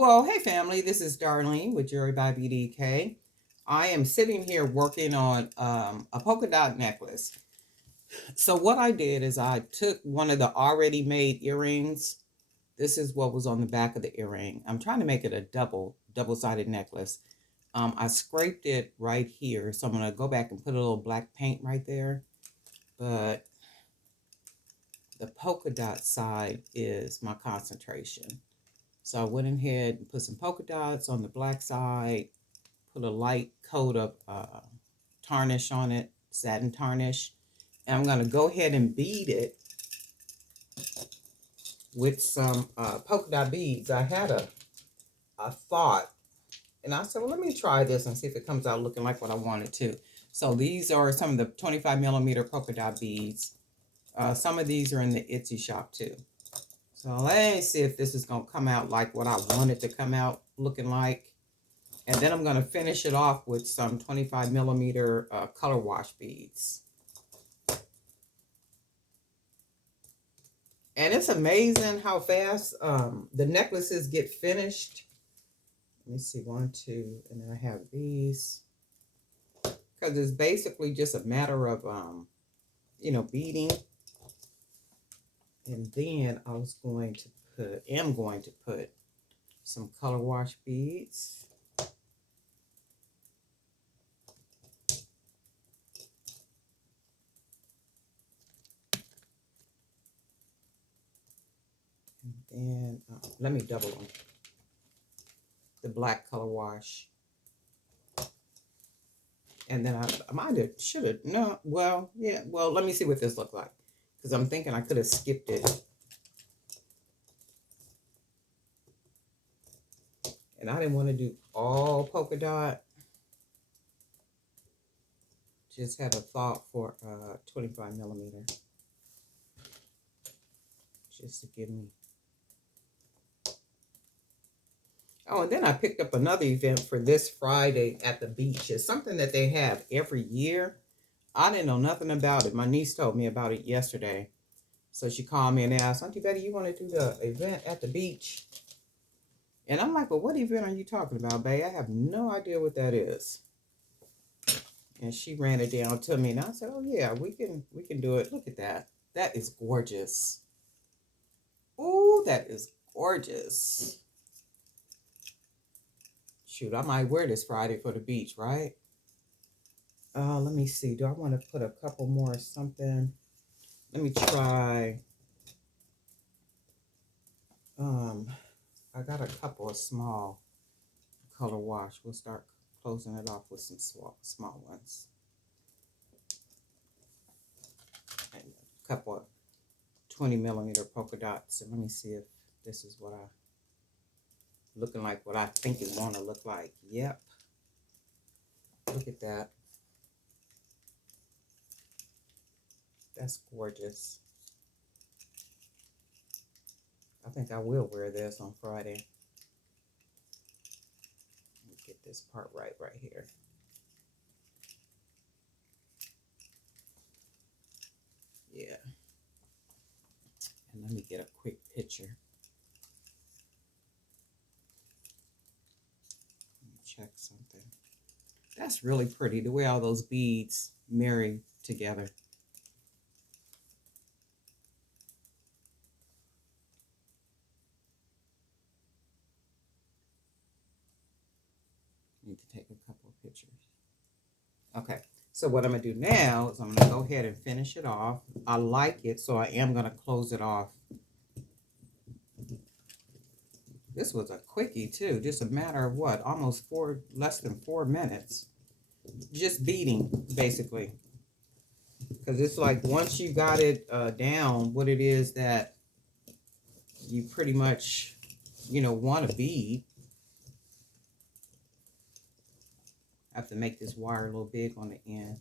Well, hey family, this is Darlene with Jewelry by BDK. I am sitting here working on a polka dot necklace. So what I did is I took one of the already made earrings. This is what was on the back of the earring. I'm trying to make it a double-sided necklace. I scraped it right here, so I'm gonna go back and put a little black paint right there. But the polka dot side is my concentration. So I went ahead and put some polka dots on the black side, put a light coat of tarnish on it, satin tarnish. And I'm going to go ahead and bead it with some polka dot beads. I had a thought, and I said, well, let me try this and see if it comes out looking like what I wanted to. So these are some of the 25 millimeter polka dot beads. Some of these are in the Etsy shop too. So let's see if this is going to come out like what I want it to come out looking like. And then I'm going to finish it off with some 25 millimeter color wash beads. And it's amazing how fast the necklaces get finished. Let me see, 1, 2, and then I have these. Because it's basically just a matter of, beading. And then I was going to am going to put some color wash beads. And then let me double them. The black color wash. And then I might have, should have, no, well, yeah, well, let me see what this looks like. Because I'm thinking I could have skipped it. And I didn't want to do all polka dot. Just had a thought for 25 millimeter. Just to give me. Oh, and then I picked up another event for this Friday at the beach. It's something that they have every year. I didn't know nothing about it. My niece told me about it yesterday. So she called me and asked, Auntie Betty, you want to do the event at the beach? And I'm like, well, what event are you talking about, babe? I have no idea what that is. And she ran it down to me, and I said, oh yeah, we can do it. Look at that. That is gorgeous. Ooh, that is gorgeous. Shoot, I might wear this Friday for the beach, right? Let me see. Do I want to put a couple more or something? Let me try. I got a couple of small color wash. We'll start closing it off with some small ones. And a couple of 20 millimeter polka dots. And let me see if this is what looking like what I think it want to look like. Yep. Look at that. That's gorgeous. I think I will wear this on Friday. Let me get this part right here. Yeah. And let me get a quick picture. Let me check something. That's really pretty, the way all those beads marry together. Need to take a couple of pictures. Okay, so what I'm going to do now is I'm going to go ahead and finish it off. I like it, so I am going to close it off. This was a quickie too, just a matter of what, almost less than 4 minutes. Just beading, basically. Because it's like once you got it down, what it is that you pretty much, want to bead. I have to make this wire a little big on the end.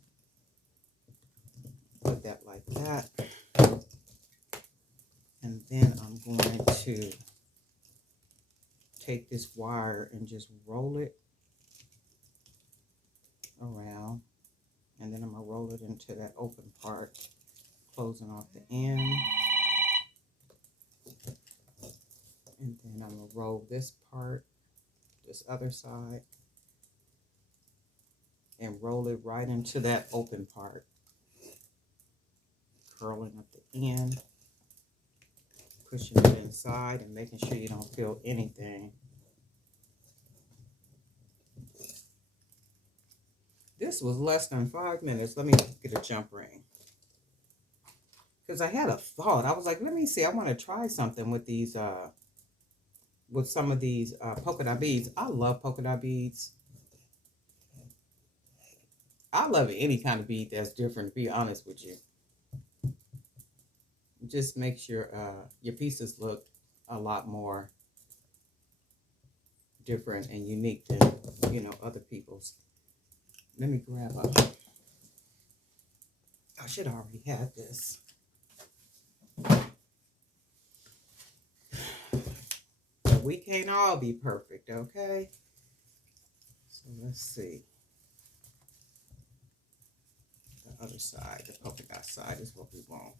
Put that like that. And then I'm going to take this wire and just roll it around. And then I'm going to roll it into that open part, closing off the end. And then I'm going to roll this part, this other side, and roll it right into that open part. Curling at the end, pushing it inside and making sure you don't feel anything. This was less than 5 minutes. Let me get a jump ring. Because I had a thought. I was like, let me see. I want to try something with these, with some of these polka dot beads. I love polka dot beads. I love any kind of bead that's different, to be honest with you. It just makes your pieces look a lot more different and unique than, you know, other people's. Let me grab a, I should already have this. We can't all be perfect, okay? So let's see. The other side, the polka dot side is what we want.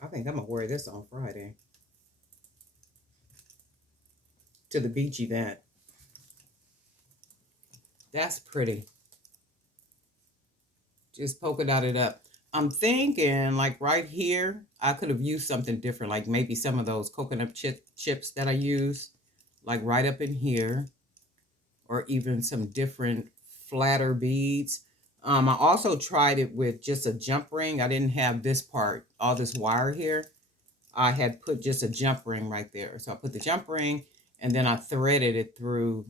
I think I'm gonna wear this on Friday to the beach event. That's pretty. Just polka dotted up. I'm thinking like right here, I could have used something different, like maybe some of those coconut chips that I use, like right up in here, or even some different flatter beads. I also tried it with just a jump ring. I didn't have this part, all this wire here. I had put just a jump ring right there. So I put the jump ring and then I threaded it through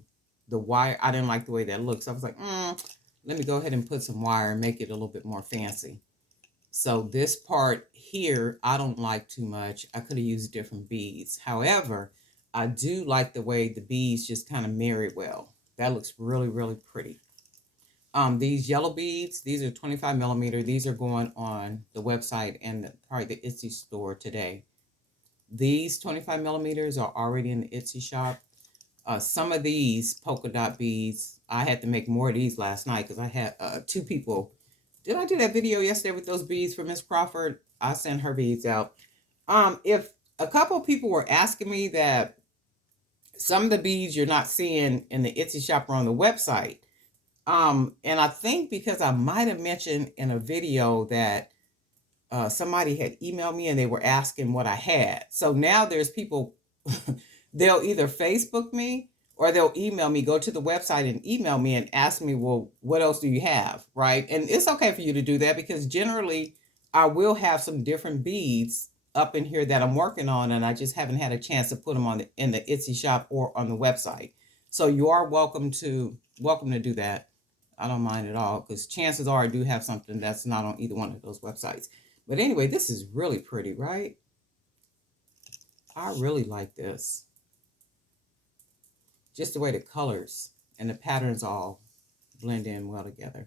the wire. I didn't like the way that looks. So I was like, let me go ahead and put some wire and make it a little bit more fancy. So this part here, I don't like too much. I could have used different beads. However, I do like the way the beads just kind of marry well. That looks really, really pretty. These yellow beads, these are 25 millimeter. These are going on the website and probably the Etsy store today. These 25 millimeters are already in the Etsy shop. Some of these polka dot beads, I had to make more of these last night because I had 2 people. Did I do that video yesterday with those beads for Miss Crawford? I sent her beads out. If a couple people were asking me that some of the beads you're not seeing in the Etsy shop or on the website, and I think because I might have mentioned in a video that somebody had emailed me and they were asking what I had. So now there's people, they'll either Facebook me or they'll email me, go to the website and email me and ask me, well, what else do you have, right? And it's okay for you to do that because generally I will have some different beads up in here that I'm working on and I just haven't had a chance to put them on in the Etsy shop or on the website. So you are welcome to do that. I don't mind at all because chances are I do have something that's not on either one of those websites. But anyway, this is really pretty, right? I really like this. Just the way the colors and the patterns all blend in well together.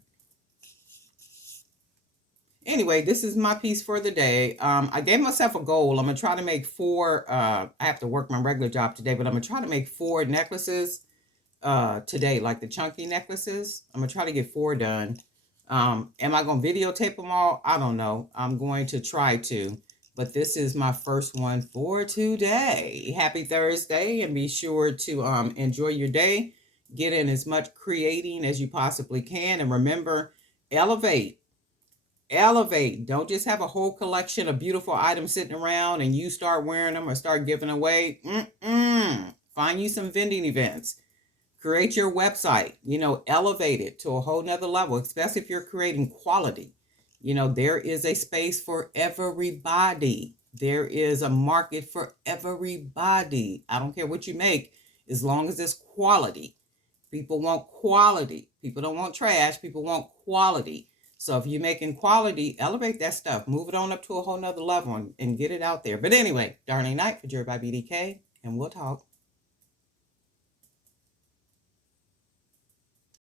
Anyway, this is my piece for the day. I gave myself a goal. I'm going to try to make 4. I have to work my regular job today, but I'm going to try to make 4 necklaces today, like the chunky necklaces. I'm going to try to get 4 done. Am I going to videotape them all? I don't know. I'm going to try to. But this is my first one for today. Happy Thursday, and be sure to enjoy your day. Get in as much creating as you possibly can. And remember, elevate. Elevate. Don't just have a whole collection of beautiful items sitting around and you start wearing them or start giving away. Find you some vending events. Create your website. Elevate it to a whole nother level, especially if you're creating quality. There is a space for everybody. There is a market for everybody. I don't care what you make, as long as it's quality. People want quality. People don't want trash. People want quality. So if you're making quality, elevate that stuff. Move it on up to a whole nother level and get it out there. But anyway, Darlene Knight for Jewelry by BDK, and we'll talk.